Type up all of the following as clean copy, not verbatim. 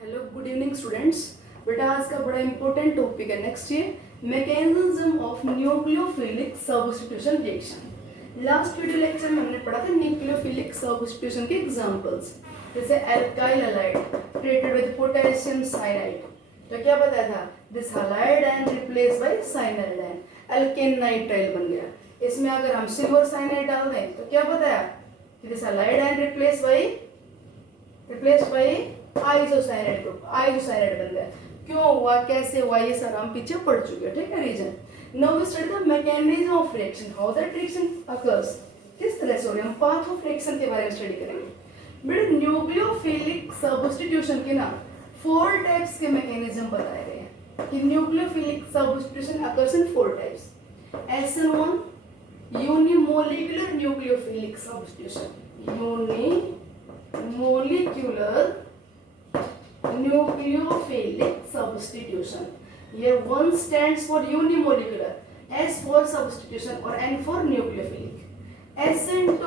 Hello good evening students. बेटा आज का बड़ा इंपॉर्टेंट टॉपिक है नेक्स्ट ये mechanism of nucleophilic substitution reaction. Last video lecture में हमने पढ़ा था न्यूक्लियोफिलिक सब्स्टिट्यूशन के एग्जांपल्स, जैसे alkyl halide treated with potassium cyanide. तो क्या बताया था, this halide ion replace by cyanide ion, alkane nitrile बन गया। इसमें अगर हम सिल्वर साइनाइड डाल दें तो क्या बताया कि this halide ion replaced by isocyanide group, isocyanide बन गया। क्यों हुआ, कैसे हुआ, ये सर हम पीछे पढ़ चुके हैं, ठीक है। Reason now we study the mechanism of reaction, how that reaction occurs, किस तरह से हो रही है। हम पाथ ऑफ रिएक्शन के बारे में स्टडी करेंगे। बेटा न्यूक्लियोफिलिक सब्स्टिट्यूशन के ना 4 टाइप्स के मैकेनिज्म बताए गए हैं कि nucleophilic substitution occurs in 4 types. SN1 unimolecular nucleophilic substitution, unimolecular nucleophilic substitution. Here 1 stands for unimolecular, S for substitution or N for nucleophilic. SN2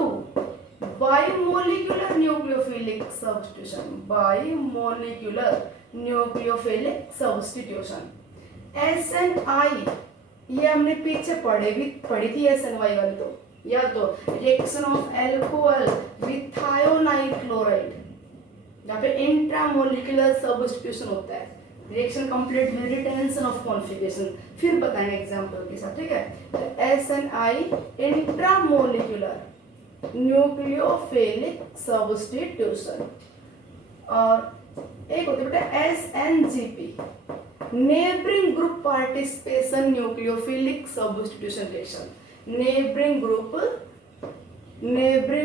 bimolecular nucleophilic substitution, bimolecular nucleophilic substitution. SNI ये हमने पीछे पढ़ी थी SNY वाली, तो याद तो reaction of alcohol with thionyl chloride, यहाँ पे इंट्रामोलिकुलर सब्स्टिट्यूशन होता है। रिएक्शन कंप्लीट में रिटेंशन ऑफ कॉन्फिगरेशन, फिर बताएंगे एग्जांपल के साथ, ठीक है। तो SNI इंट्रामोलिकुलर न्यूक्लियोफिलिक सब्स्टिट्यूशन, और एक होती है बेटा SNGP neighbouring group participation nucleophilic substitution reaction, neighbouring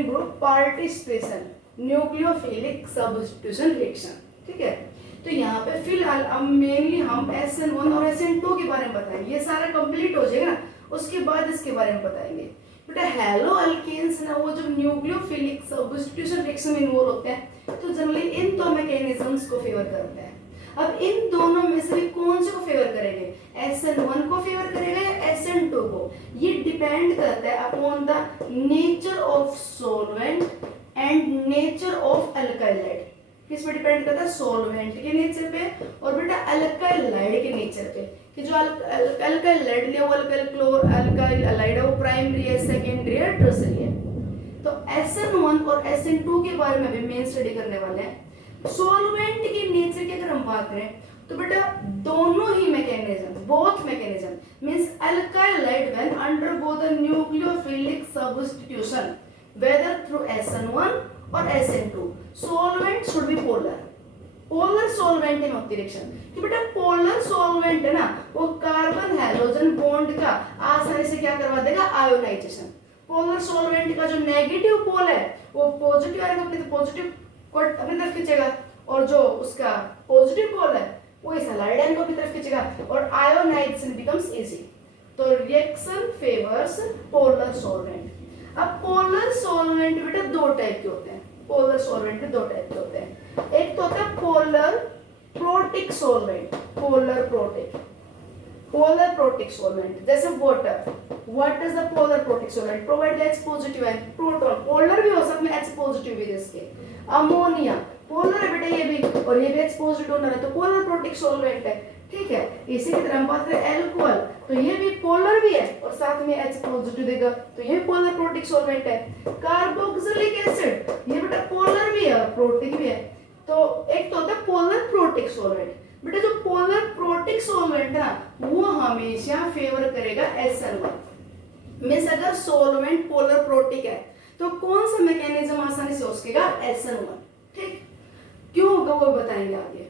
group participation nucleophilic substitution reaction, ठीक है। तो यहाँ पे फिलहाल अब मेनली हम SN1 और SN2 के बारे में बताएंगे। ये सारा कंप्लीट हो जाएगा ना, उसके बाद इसके बारे में बताएंगे। बेटा हेलो अल्केन्स ना, वो जो न्यूक्लियोफिलिक सब्स्टिट्यूशन रिएक्शन में इन्वॉल्व होते हैं, तो जनरली इन 2 मैकेनिज्म्स को फेवर करते हैं। अब इन दोनों में से भी कौन से को फेवर करेंगे, SN1 को फेवर करेगा या SN2 को, ये डिपेंड करता है upon the nature of solvent and nature of alkyl halide. किस पे डिपेंड करता है, सॉल्वेंट के नेचर पे और बेटा अल्काइलाइड के नेचर पे, कि जो अल्काइलाइड लिया वो अल्काइलाइड है, वो प्राइमरी है, सेकेंडरी है, टर्शियरी है। तो SN1 और SN2 के बारे में भी मेन स्टडी करने वाले हैं। सॉल्वेंट के नेचर की अगर हम बात करें तो बेटा दोनों ही mechanism, both mechanism means alkyl halide when undergo the nucleophilic substitution whether through SN1 or SN2, solvent should be polar solvent में होती रिएक्शन, कि बेटा पोलर सॉल्वेंट है ना, वो कार्बन हैलोजन बॉन्ड का आसानी से क्या करवा देगा, आयोनाइजेशन। पोलर सॉल्वेंट का जो नेगेटिव पोल है वो पॉजिटिव आएगा, अपनी पॉजिटिव को अपनी तरफ खींचेगा, और जो उसका पॉजिटिव पोल है वो इस हैलाइड आयन को अपनी तरफ खींचेगा, और आयोनाइजेशन बिकम्स इजी। तो रिएक्शन फेवर्स पोलर सॉल्वेंट। अब पोलर सॉल्वेंट बेटा 2 टाइप के होते हैं, पोलर सॉल्वेंट 2 टाइप के होते हैं। एक तो होता है polar protic solvent, polar protic solvent, जैसे water. What is the polar protic solvent, provide the H positive ion, proton polar भी हो सकता है, H पॉजिटिव भी इसके। अमोनिया पोलर है बेटा ये भी, और ये भी H पॉजिटिव डोनर है, तो पोलर प्रोटिक सॉल्वेंट है, ठीक है। इसी की तरह हम बात करें अल्कोहल, तो ये भी पोलर भी है और साथ में H पॉजिटिव देगा, तो ये पोलर प्रोटिक सॉल्वेंट है। कार्बोक्सिलिक एसिड ये बेटा पोलर भी है और प्रोटिक भी है। तो एक तो होता है पोलर प्रोटिक सॉल्वेंट। बेटा जो पोलर प्रोटिक सॉल्वेंट है ना, वो हमेशा फेवर करेगा SN1। मींस अगर सॉल्वेंट पोलर प्रोटिक है तो कौन सा मैकेनिज्म आसानी से हो सकेगा, SN1, ठीक। क्यों होगा वो बताएंगे आगे।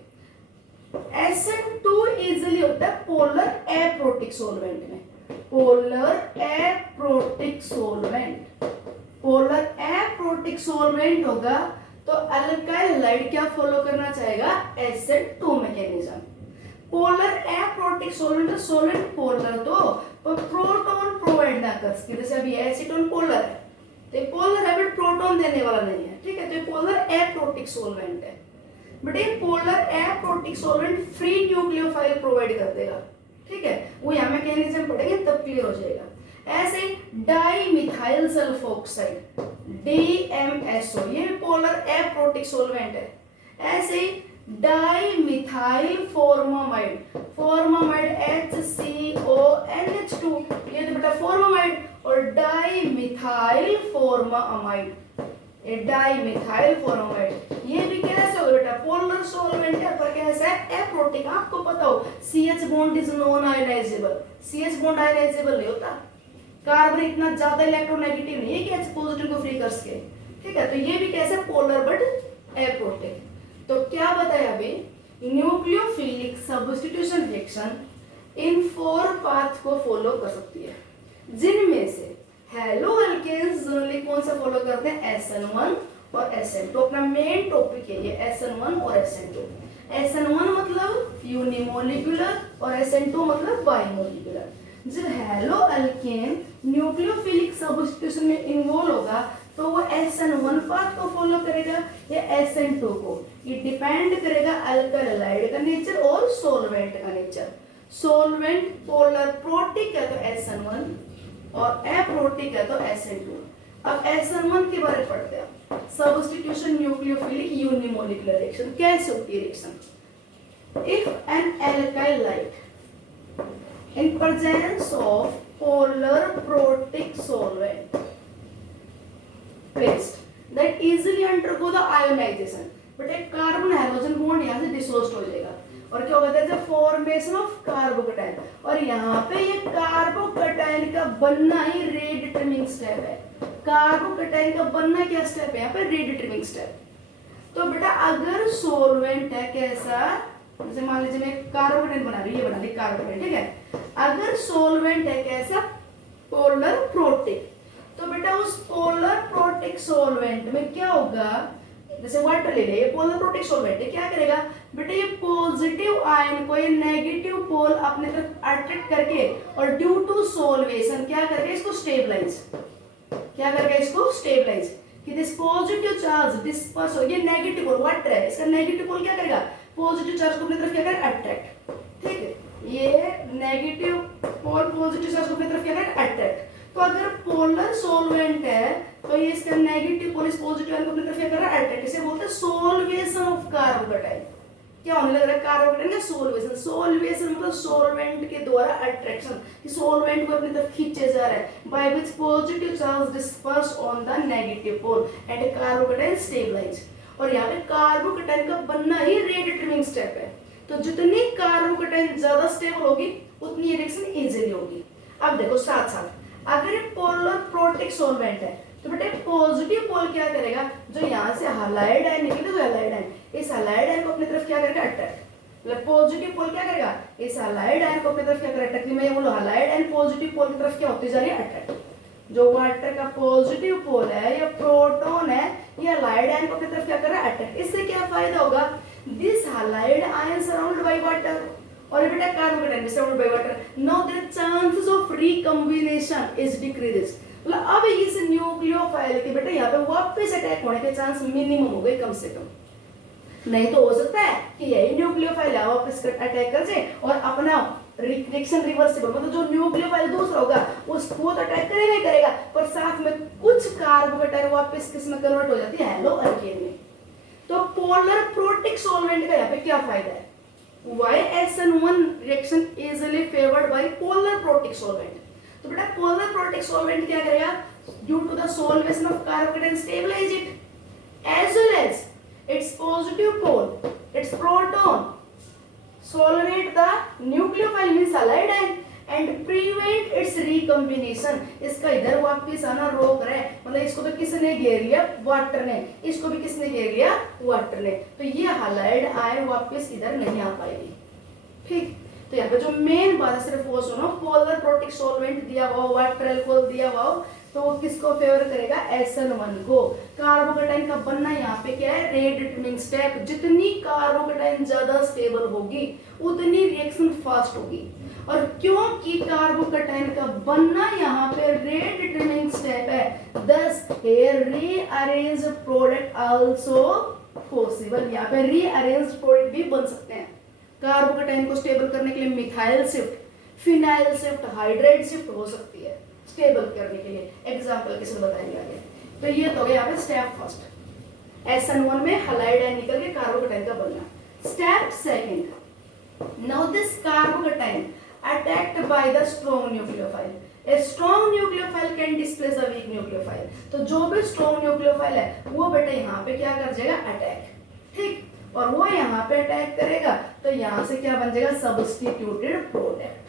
SN2 इजीली होता है पोलर एप्रोटिक सॉल्वेंट में, पोलर एप्रोटिक सॉल्वेंट होगा तो अल्काइलाइड क्या फॉलो करना चाहेगा, SN2 mechanism. Polar aprotic solvent polar तो प्रोटॉन प्रोवाइड ना कर सके, जैसे अभी एसीटोन पोलर है, तो पोलर है बट प्रोटॉन देने वाला नहीं है, ठीक है। तो ये पोलर एप्रोटिक सॉल्वेंट है, बट ये polar aprotic solvent free nucleophile provide कर देगा, ठीक है। वो यहाँ मैकेनिज्म पढ़ेंगे तब क्लियर हो जाएगा। ऐसे डाई मिथाइल सल्फोक्साइड DMSO, ये पोलर एप्रोटिक सॉल्वेंट है। ऐसे di methyl formamide, formamide HCONH2, ये तो बेटा फॉर्मामाइड, और di methyl formamide, dimethyl formamide, ये भी कैसे होगा बेटा, पोलर सॉल्वेंट है पर कैसा है, एप्रोटिक। आपको पता हो CH bond is non ionisable, CH bond ionisable नहीं होता, कार्बन इतना ज्यादा इलेक्ट्रोनेगेटिव नहीं है कि H पॉजिटिव को फ्री कर सके, ठीक है। तो ये भी कैसे पोलर बट एप्रोटिक। तो क्या बताया अभी, nucleophilic substitution reaction in 4 path को फॉलो कर सकती है, जिनमें से हेलो अल्केन्स जनरली कौन सा फॉलो करते हैं, SN1 और SN2। अपना मेन टॉपिक है ये SN1 और SN2। SN1 मतलब यूनिमोलिकुलर और SN2 मतलब बाइमोलिकुलर। जब हेलो अल्केन न्यूक्लियोफिलिक सब्स्टिट्यूशन में इन्वॉल्व होगा तो वो SN1 पाथ को फॉलो करेगा या SN2 को, ये डिपेंड करेगा अल्कलाइड का नेचर और सॉल्वेंट का नेचर। सॉल्वेंट पोलर प्रोटिक है तो SN1 और एप्रोटिक है तो SN2। अब SN1 के बारे में पढ़ते हैं, सब्स्टिट्यूशन न्यूक्लियोफिलिक यूनिमोलिकुलर रिएक्शन कैसे होती है reaction. If an alkyl halide in presence of polar protic solvent placed that easily undergo the ionization, but एक कार्बन हाइड्रोजन बॉन्ड यहाँ से डिसोस्ट हो जाएगा और क्या होगा, there is a formation of carbocation, और यहाँ पे ये कार्बोकैटायन का बनना ही रेट डिटरमिनिंग स्टेप है। कार्बोकैटायन का बनना क्या स्टेप है यहाँ पे, रेट डिटरमिनिंग स्टेप। तो बेटा अगर सॉल्वेंट है कैसा, जैसे मान लीजिए मैं कार्बोकैटायन बना रही, ये बना ली कार्बोकैटायन, ठीक है। अगर सॉल्वेंट है कैसा, पोलर प्रोटिक, तो बेटा उस पोलर प्रोटिक सॉल्वेंट में क्या होगा, जैसे वाटर ले ले, ये पोलर प्रोटिक सॉल्वेंट है, क्या करेगा बेटा, ये पॉजिटिव आयन को ये नेगेटिव पोल अपने तरफ अट्रैक्ट करके और ड्यू टू सॉल्वेशन क्या करेगा, इसको स्टेबलाइज, क्या करेगा, इसको स्टेबलाइज कि दिस पॉजिटिव चार्ज डिस्पर्स हो, ये नेगेटिव पोल वाटर है, इसका नेगेटिव पोल क्या करेगा, पॉजिटिव चार्ज को अपनी तरफ क्या करेगा, अट्रैक्ट, ठीक है। ये नेगेटिव पोल पॉजिटिव चार्ज को अपनी तरफ क्या करेगा, अट्रैक्ट। तो अगर पोलर सॉल्वेंट है तो ये इसका नेगेटिव पोल इस पॉजिटिव आयन को अपनी तरफ क्या कर रहा है, अट्रैक्ट। इसे बोलते हैं सोल्वेशन ऑफ कार्बोकैटायन। क्या होने लग रहा है, कार्बोकैटायन का सोल्वेशन। सोल्वेशन मतलब सॉल्वेंट के द्वारा अट्रैक्शन, कि सॉल्वेंट को अपनी तरफ खींचे जा रहा है, by which positive charge disperse on the negative pole and carbocation stabilise. और यहाँ पे कार्बोकैटायन का बनना ही रेट डिटरमिनिंग स्टेप है। तो जितनी कार्बोकैटायन ज्यादा स्टेबल होगी उतनी रिएक्शन इजीली होगी। अब देखो साथ साथ अगर ये पोलर प्रोटिक सॉल्वेंट है तो बेटा पॉजिटिव पोल क्या करेगा, जो यहाँ से हैलाइड आयन निकले तो हैलाइड आयन, इस हैलाइड आयन को अपनी तरफ क्या करेगा, अट्रैक्ट। मतलब पॉजिटिव पोल क्या करेगा, इस हैलाइड आयन को अपनी तरफ क्या करेगा, अट्रैक्ट। मैं ये बोलूं हैलाइड आयन पॉजिटिव पोल की तरफ क्या होती जा रही है, अट्रैक्ट। जो वाटर का पॉजिटिव पोल है या प्रोटॉन है, ये हैलाइड आयन को अपनी तरफ क्या कर रहा है, अट्रैक्ट। इससे क्या फायदा होगा, this halide ion surrounded by water, और बेटा कार्बोकैटायन भी surrounded by water, now there chances of recombination is decreases. मतलब अब इस न्यूक्लियोफाइल के बेटा यहाँ पे वापस अटैक होने के चांस मिनिमम हो गए कम से कम। नहीं तो हो सकता है कि यही न्यूक्लियोफाइल वापस अटैक कर जाए और अपना रिएक्शन रिवर्सिबल, मतलब जो न्यूक्लियोफाइल दूसरा होगा उसको तो अटैक करेगा ही करेगा, पर साथ में कुछ कार्बोकैटायन वापस किसमें कन्वर्ट हो जाती है, हेलो अल्केन में। तो पोलर प्रोटिक सॉल्वेंट का यहाँ पे क्या फायदा है, why SN1 reaction easily favored by polar protic solvent। तो बेटा polar protic solvent क्या करेगा, due to the solvation of carbocation stabilize it as well as its positive pole, its proton solvate the nucleophile means halide ion and prevent its recombination। इसका इधर वापस आना रोक रहा है, मतलब इसको तो किसने घेर लिया, वाटर ने, इसको भी किसने घेर लिया, वाटर ने। तो ये हैलाइड आयन वापस इधर नहीं आ पाएगी, ठीक। तो यहाँ पे जो मेन बात है सिर्फ वो सुनो, पोलर प्रोटिक सॉल्वेंट दिया हुआ, वाटर अल्कोहल दिया हुआ, तो वो किसको फेवर करेगा, SN1 को। कार्बोकैटायन का बनना यहाँ पे क्या है, रेट डिटरमिनिंग स्टेप। जितनी कार्बोकैटायन ज्यादा स्टेबल होगी उतनी रिएक्शन फास्ट होगी, और क्योंकि कार्बोकैटायन का बनना यहाँ पे रेट डिटरमिनिंग स्टेप है, thus rearrange product also possible. यहाँ पे रीअरेंज प्रोडक्ट भी बन सकते हैं। कार्बोकैटायन को स्टेबल करने के लिए methyl shift, phenyl shift, hydride shift हो सकती है स्टेबल करने के लिए। एग्जांपल के साथ बताएंगे आगे। तो ये तो गया यहाँ पे स्टेप फर्स्ट, SN1 में हैलाइड आयन निकल के कार्बोकैटायन का बनना। Step second. Now this carbocation attacked by the strong nucleophile. A strong nucleophile can displace a weak nucleophile. तो जो भी strong nucleophile है वो बेटा यहाँ पे क्या कर जाएगा, अटैक, ठीक, और वो यहाँ पे अटैक करेगा तो यहाँ से क्या बन जाएगा, सब्स्टिट्यूटेड प्रोडक्ट।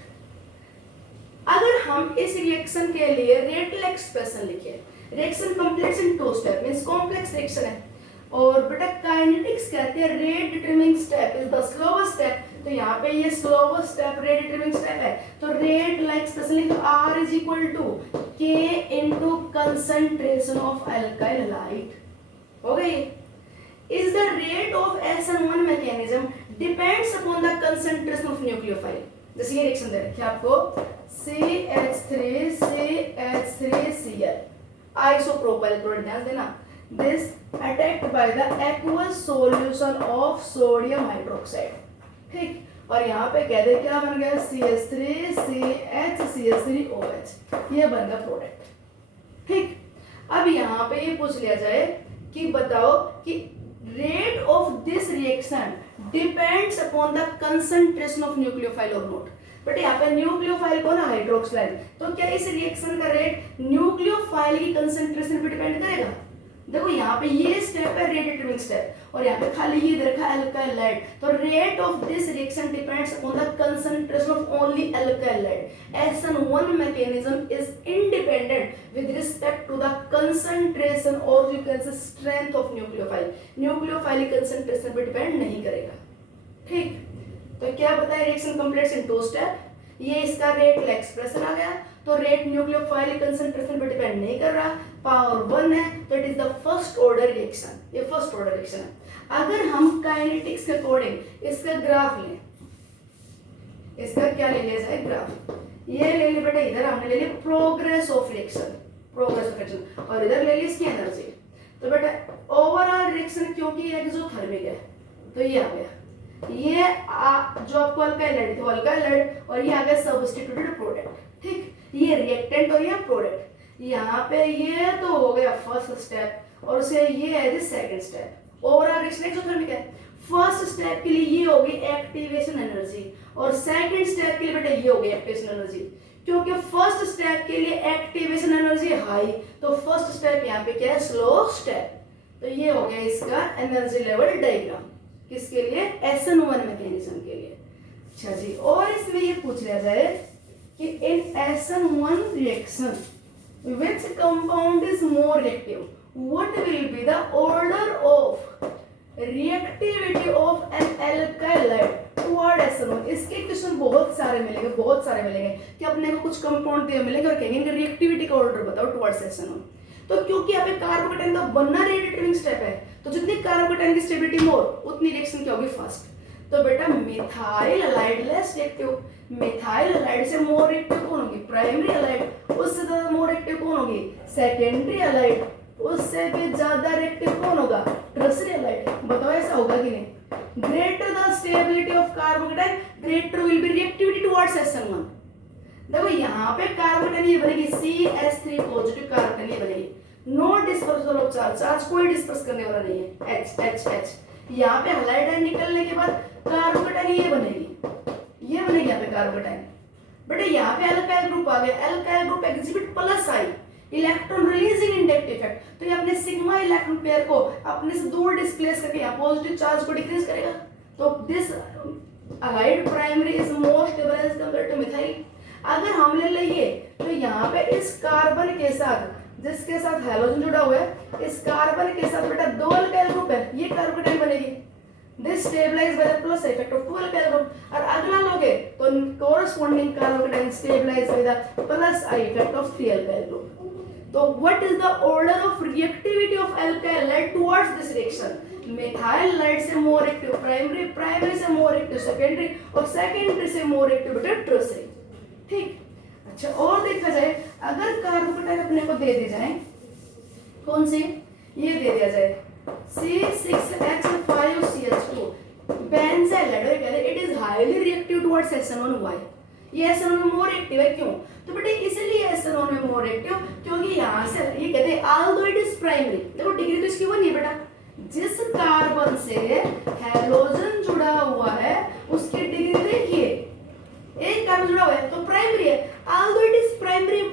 अगर हम इस रिएक्शन के लिए रेट एक्सप्रेशन लिखे, reaction completes in 2 step, means complex reaction है, और बेटा काइनेटिक्स कहते हैं rate determining step is the slowest step, तो यहाँ पे ये slowest step rate determining step है, तो rate like specially R is equal to K into concentration of alkyl halide, हो गई। Is the rate of SN1 mechanism depends upon the concentration of nucleophile. जैसे ये रिएक्शन दे रखी है आपको, CH3 CH3Cl isopropyl product, ध्यान देना, this attacked by the aqueous solution of sodium hydroxide, ठीक, और यहाँ पे कह दे क्या बन गया, CH3 CH CH3OH, ये बन गया प्रोडक्ट, ठीक। अब यहाँ पे ये पूछ लिया जाए कि बताओ कि rate of this reaction depends upon the concentration of nucleophile और नॉट, बट यहाँ पे न्यूक्लियोफाइल को ना हाइड्रोक्साइड, तो क्या इस रिएक्शन का रेट न्यूक्लियोफाइल की कंसंट्रेशन पे डिपेंड करेगा। देखो यहाँ पे ये स्टेप है रेट डिटरमिनिंग स्टेप, और यहाँ पे खाली ये दे रखा है अल्काइल हैलाइड, तो rate of this reaction depends upon the concentration of only alkyl halide. SN1 mechanism is independent with respect to the concentration और you can say strength of nucleophile, nucleophile की कंसंट्रेशन पे depend नहीं करेगा, ठीक। तो क्या बताया, रिएक्शन कंप्लीट्स इन 2 स्टेप, ये इसका रेट एक्सप्रेशन आ गया, तो रेट न्यूक्लियोफाइल कंसंट्रेशन पे डिपेंड नहीं कर रहा, पावर 1 है, तो it is the first order reaction, ये फर्स्ट ऑर्डर रिएक्शन है। अगर हम काइनेटिक्स के अकॉर्डिंग इसका ग्राफ लें, इसका क्या ले लिया जाए, ग्राफ, ये ले ली बेटा, इधर हमने ले ली progress of reaction, progress of reaction, और इधर ले ली इसकी एनर्जी, तो बेटा ओवरऑल रिएक्शन क्योंकि एक्सोथर्मिक है तो ये आ गया, ये जो आपको अल्काइल हैलाइड तो अल्काइल हैलाइड, और ये आ गया सब्स्टिट्यूटेड प्रोडक्ट, ठीक, ये रिएक्टेंट और ये प्रोडक्ट। यहाँ पे ये तो हो गया फर्स्ट स्टेप, और उसे ये है जी second step, overall reaction exothermic है। फर्स्ट स्टेप के लिए ये होगी एक्टिवेशन एनर्जी, और सेकंड स्टेप के लिए बेटा ये होगी एक्टिवेशन एनर्जी, क्योंकि फर्स्ट स्टेप के लिए एक्टिवेशन एनर्जी हाई, तो फर्स्ट स्टेप यहाँ पे क्या है, स्लो स्टेप, तो ये हो गया इसका एनर्जी लेवल डायग्राम, किसके लिए, SN1 मैकेनिज्म के लिए। अच्छा जी, और इसमें ये पूछ लिया जाए कि इन SN1 reaction which compound is more reactive, what will be the order of reactivity of an alkyl halide toward SN1। इसके क्वेश्चन बहुत सारे मिलेंगे, बहुत सारे मिलेंगे कि अपने को कुछ कंपाउंड दिए मिलेंगे और कहेंगे रिएक्टिविटी का ऑर्डर बताओ टुवर्ड्स SN1। तो क्योंकि यहाँ पे कार्बोकेटाइन का बनना रेट डिटरमिनिंग स्टेप है, तो जितनी कार्बोकेटाइन की स्टेबिलिटी मोर उतनी रिएक्शन क्या होगी, फास्ट। तो बेटा methyl halide less reactive, methyl halide से मोर रिएक्टिव कौन होगी, प्राइमरी हैलाइड, उससे ज्यादा मोर रिएक्टिव कौन होगी, सेकेंडरी हैलाइड, उससे भी ज्यादा रिएक्टिव कौन होगा, टर्शियरी हैलाइड। बताओ ऐसा होगा कि नहीं। Greater the stability of carbocation greater will be reactivity towards SN1। देखो यहाँ पे कार्बोकेटाइन ये बनेगी CH3 पॉजिटिव कार्बोकेटाइन ये बनेगी, no dispersal of charge, charge कोई डिस्पर्स करने वाला नहीं है, H H H। यहाँ पे हैलाइड निकलने के बाद कार्बोकेटाइन ये बनेगी, ये बनेगी यहाँ पे कार्बोकेटाइन। बेटा यहाँ पे अल्काइल ग्रुप आ गया, अल्काइल ग्रुप एग्जिबिट प्लस आई इलेक्ट्रॉन रिलीजिंग इंडेक्टिव इफेक्ट, तो ये अपने सिग्मा इलेक्ट्रॉन पेयर को अपने से दूर डिस्प्लेस करके यहाँ पॉजिटिव चार्ज को डिक्रीज करेगा। तो this halide primary is more stable as compared to methyl. अगर हम ले लिए तो यहाँ पे इस कार्बन के साथ जिसके साथ हैलोजन जुड़ा हुआ है, इस कार्बन के साथ बेटा 2 अल्काइल ग्रुप है, ये कार्बोकेटाइन बनेगी, this stabilize by the plus effect of 2 alkyl group. और अगला लोगे तो corresponding carbocation stabilize by the plus I effect of 3 alkyl group. तो what is the order of reactivity of alkyl halide towards this reaction, methyl halide से more active primary, primary से more active secondary, और secondary से more active बेटा tertiary, ठीक। अच्छा, और देखा जाए अगर कार्बोकेटाइन अपने को दे दी जाए, कौन सी, ये दे दिया जाए C6H5CH2 बेंजाइल हैलाइड, कह रहे it is highly reactive towards SN1। Why, ये SN1 में मोर एक्टिव है, क्यों, तो बेटा इसलिए SN1 में मोर एक्टिव क्योंकि यहाँ से ये कहते हैं ऑल्दो इट इज प्राइमरी, देखो डिग्री तो इसकी 1 है बेटा, जिस कार्बन से हैलोजन जुड़ा हुआ है उसकी डिग्री देखिए, एक कार्बन जुड़ा हुआ है तो प्राइमरी है, although it is primary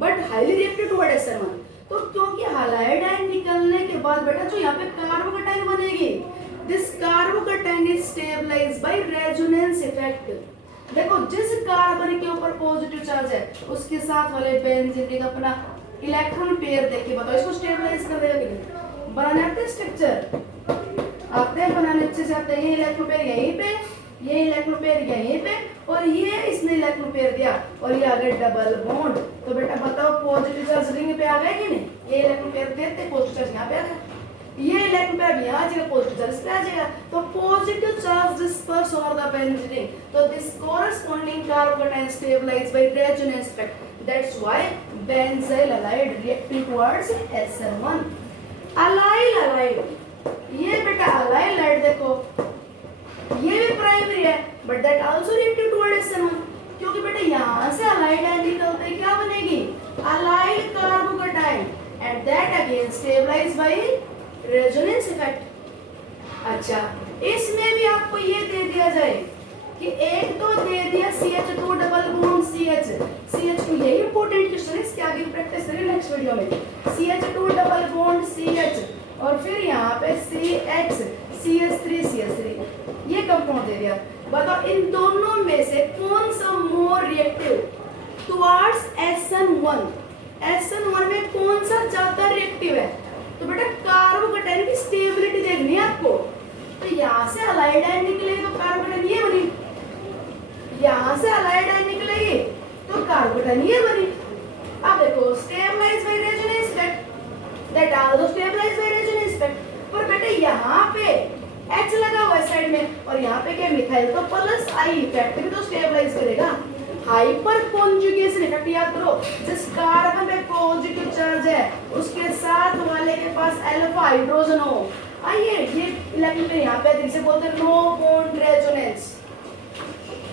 but highly reactive toward SN1। तो क्योंकि हैलाइड आयन निकलने के बाद बेटा जो यहाँ पे कार्बोकैटायन बनेगी, this carbocation is stabilised by resonance effect. देखो जिस कार्बन के ऊपर पॉजिटिव चार्ज है उसके साथ वाले बेंजीन का अपना इलेक्ट्रॉन पेयर देखिए, बताओ इसको स्टेबलाइज कर देगा कि नहीं? बनाने आते हैं स्ट्रक्चर, आते हैं बनाने अच्छे से आते हैं। ये इलेक्ट्रॉन पेयर यहीं पे, ये इलेक्ट्रॉन पेयर यहीं पे, और ये इसने इलेक्ट्रॉन पेयर दिया और ये आ गए डबल बॉन्ड। तो बेटा बताओ पॉजिटिव चार्ज रिंग पे आ गए कि नहीं? ये इलेक्ट्रॉन पेयर देते, पॉजिटिव चार्ज यहाँ पे आ गया, ये इलेक्ट्रॉन पेयर यहाँ आ जाएगा, पॉजिटिव चार्ज पे आ जाएगा। तो positive charge disperse over the benzene ring, तो this corresponding carbocation stabilized by resonance effect, that's why benzyl halide reacting towards SN1। Allyl halide, ये बेटा अलाइल हैलाइड देखो ये भी प्राइमरी है but that also reactive toward SN1, क्योंकि बेटा यहाँ से अलाइल आयन निकलते क्या बनेगी? Allyl carbocation and that again stabilised by resonance effect. अच्छा इसमें भी आपको ये दे दिया जाए कि एक तो दे दिया CH2 डबल बॉन्ड CH को, यही इंपॉर्टेंट क्वेश्चन है, इसके आगे प्रैक्टिस करेंगे नेक्स्ट वीडियो में। CH2 डबल बॉन्ड CH और फिर यहाँ पे CH CH3 ये कंपाउंड दे दिया। बताओ इन दोनों में से कौन सा मोर रिएक्टिव टुवर्ड्स SN1? SN1 में कौन सा ज्यादा रिएक्टिव है? तो बेटा कार्बोकैटायन की स्टेबिलिटी देखनी है आपको। तो यहाँ से अलाइड आयन निकलेगी तो कार्बोकैटायन ये बनी, यहाँ से अलाइड आयन निकलेगी तो कार्बोकैटायन ये बनी। अब देखो stabilised by resonance effect, that also stabilised by resonance effect. पर बेटा यहाँ पे H लगा हुआ है साइड में और यहाँ पे क्या मिथाइल, तो प्लस I इफेक्ट भी तो स्टेबलाइज करेगा। हाइपर कॉन्जुगेशन इफेक्ट याद करो, जिस कार्बन पे पॉजिटिव चार्ज है उसके साथ वाले के पास अल्फा हाइड्रोजन हो, आइए ये इलेक्ट्रॉन पे यहाँ पे जिसे बोलते हैं नो बॉन्ड रेजोनेंस,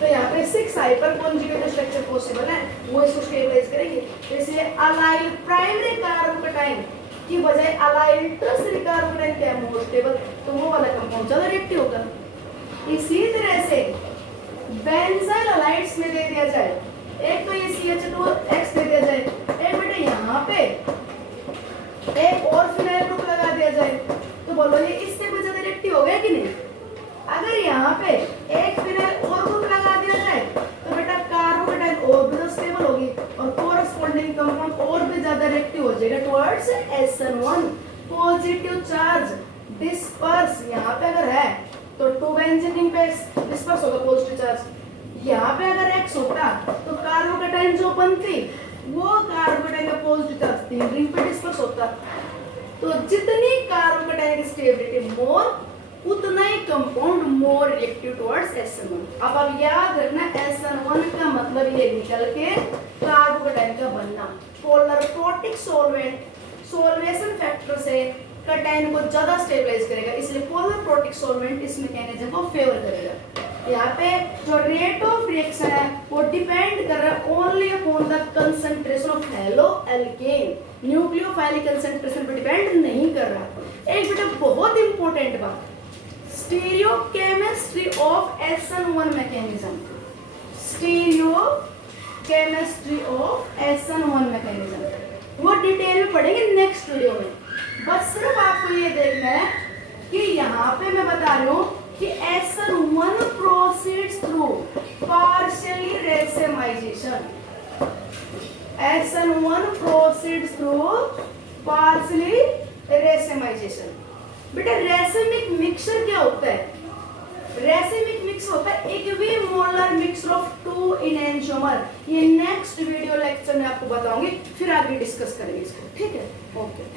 तो यहाँ पे 6 हाइपर कॉन्जुगेटेड स्ट्रक्चर पॉसिबल है, वो इसको स्टेबलाइज करेंगे। इसलिए अलाइल प्राइमरी कार्बोकैटायन की बजाय अलाइल टर्शियरी कार्बोकैटायन क्या है? मोर स्टेबल, तो वो वाला कंपाउंड ज्यादा रिएक्टिव होगा। इसी तरह से बेंजाइल हैलाइड्स में दे दिया जाए, एक तो ये CH2X दे दिया जाए, एक बेटा यहाँ पे एक और फिनाइल ग्रुप लगा दिया जाए, तो बोलो ये इससे भी ज्यादा रिएक्टिव हो गया कि नहीं? अगर यहाँ पे एक फिनाइल और ग्रुप लगा दिया जाए तो बेटा कार्बोकैटायन और भी स्टेबल होगी और कोरस्पॉन्डिंग कंपाउंड और भी ज्यादा रिएक्टिव हो जाएगा towards SN1। Positive charge disperse यहाँ पे अगर है तो 2 बेंजीन रिंग पे डिस्पर्स होगा पॉजिटिव चार्ज। यहाँ पे अगर X होता तो कार्बोकैटायन जो बनती वो कार्बोकैटायन का पॉजिटिव चार्ज 3 रिंग पे डिस्पर्स होता। तो जितनी कार्बोकैटायन की स्टेबिलिटी मोर, उतना ही compound more reactive towards SN1। अब आप याद रखना SN1 का मतलब ये निकल के कार्बोकैटायन का बनना। Polar protic solvent solvation factor से कैटायन को ज्यादा स्टेबलाइज करेगा, इसलिए पोलर प्रोटिक सॉल्वेंट इस मैकेनिज्म को फेवर करेगा। यहाँ पे जो रेट ऑफ रिएक्शन है वो डिपेंड कर रहा है only upon the concentration of haloalkane, nucleophilic concentration पे डिपेंड नहीं कर रहा। एक बेटा बहुत इंपॉर्टेंट बात, stereochemistry of SN1 mechanism, stereochemistry of SN1 mechanism वो डिटेल में पढ़ेंगे नेक्स्ट वीडियो में। बस सिर्फ आपको ये देखना है कि यहाँ पे मैं बता रही हूँ कि SN1 proceeds through partially racemization, SN1 proceeds through partially racemization. बेटा रेसेमिक मिक्सचर क्या होता है? रेसेमिक मिक्स होता है इक्विमोलर मिक्सचर ऑफ 2 इनएंशियोमर। ये नेक्स्ट वीडियो लेक्चर में आपको बताऊंगी, फिर आगे डिस्कस करेंगे इसको, ठीक है? ओके।